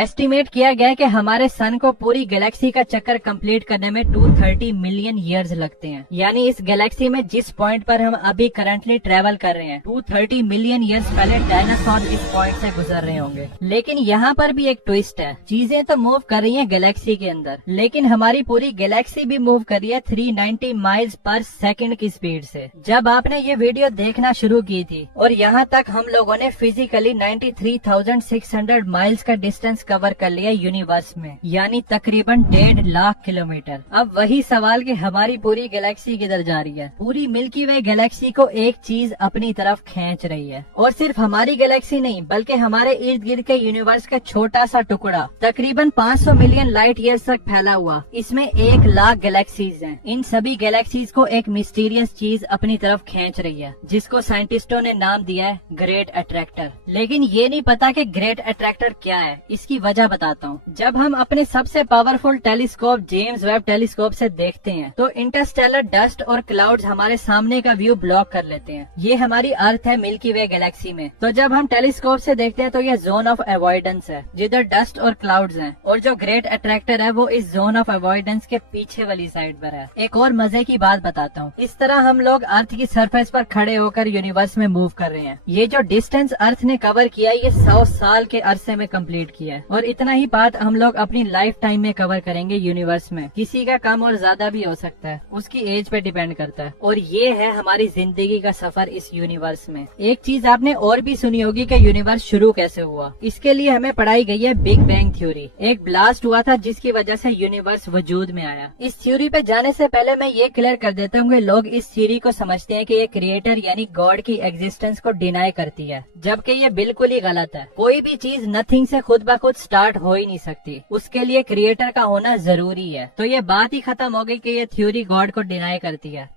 Estimate किया गया है कि हमारे सन को पूरी गैलेक्सी का चक्कर कंप्लीट करने में 230 मिलियन ईयर्स लगते हैं। यानी इस गैलेक्सी में जिस पॉइंट पर हम अभी करंटली ट्रेवल कर रहे हैं 230 मिलियन ईयर्स पहले डायनासोर इस पॉइंट से गुजर रहे होंगे। लेकिन यहाँ पर भी एक ट्विस्ट है, चीजें तो मूव कर रही हैं गैलेक्सी के अंदर, लेकिन हमारी पूरी गैलेक्सी भी मूव कर रही है 390 माइल्स पर सेकंड की स्पीड से। जब आपने ये वीडियो देखना शुरू की थी और यहाँ तक हम लोगों ने फिजिकली 93,600 माइल्स का डिस्टेंस कवर कर लिया यूनिवर्स में, यानी तकरीबन 1.5 लाख किलोमीटर। अब वही सवाल कि हमारी पूरी गैलेक्सी किधर जा रही है। पूरी मिल्की वे गैलेक्सी को एक चीज अपनी तरफ खींच रही है, और सिर्फ हमारी गैलेक्सी नहीं बल्कि हमारे इर्द गिर्द के यूनिवर्स का छोटा सा टुकड़ा तकरीबन 500 मिलियन लाइट ईयर्स तक फैला हुआ, इसमें 1 लाख गैलेक्सीज हैं। इन सभी गैलेक्सीज को एक मिस्टीरियस चीज अपनी तरफ खींच रही है, जिसको साइंटिस्टों ने नाम दिया है ग्रेट अट्रैक्टर। लेकिन ये नहीं पता कि ग्रेट अट्रैक्टर क्या है। इसकी वजह बताता हूँ। जब हम अपने सबसे powerful telescope James Webb telescope से देखते हैं तो इंटरस्टेलर डस्ट और क्लाउड्स हमारे सामने का व्यू ब्लॉक कर लेते हैं। ये हमारी अर्थ है मिल्की वे गैलेक्सी में। तो जब हम टेलीस्कोप से देखते हैं तो ये जोन ऑफ अवॉइडेंस है, जिधर डस्ट और क्लाउड्स हैं, और जो ग्रेट अट्रैक्टर है वो इस जोन ऑफ अवॉइडेंस के पीछे वाली साइड पर है। एक और मजे की बात बताता हूँ। इस तरह हम लोग अर्थ की सरफेस पर खड़े होकर यूनिवर्स में मूव कर रहे हैं। ये जो डिस्टेंस अर्थ ने कवर किया ये 100 साल के अरसे में कंप्लीट किया है, और इतना ही बात हम लोग अपनी लाइफ टाइम में कवर करेंगे यूनिवर्स में। किसी का कम और ज्यादा भी हो सकता है, उसकी एज पे डिपेंड करता है। और ये है हमारी जिंदगी का सफर इस यूनिवर्स में। एक चीज आपने और भी सुनी होगी कि यूनिवर्स शुरू कैसे हुआ। इसके लिए हमें पढ़ाई गई है बिग बैंग थ्योरी। एक ब्लास्ट हुआ था जिसकी वजह से यूनिवर्स वजूद में आया। इस थ्योरी पे जाने से पहले मैं ये क्लियर कर देता हूँ कि लोग इस थ्योरी को समझते हैं कि ये क्रिएटर यानी गॉड की एग्जिस्टेंस को डिनाई करती है, जबकि ये बिल्कुल ही गलत है। कोई भी चीज नथिंग से खुद ब खुद स्टार्ट हो ही नहीं सकती, उसके लिए क्रिएटर का होना जरूरी है। तो ये बात ही खत्म हो गई कि ये थ्योरी गॉड को डिनाई करती है।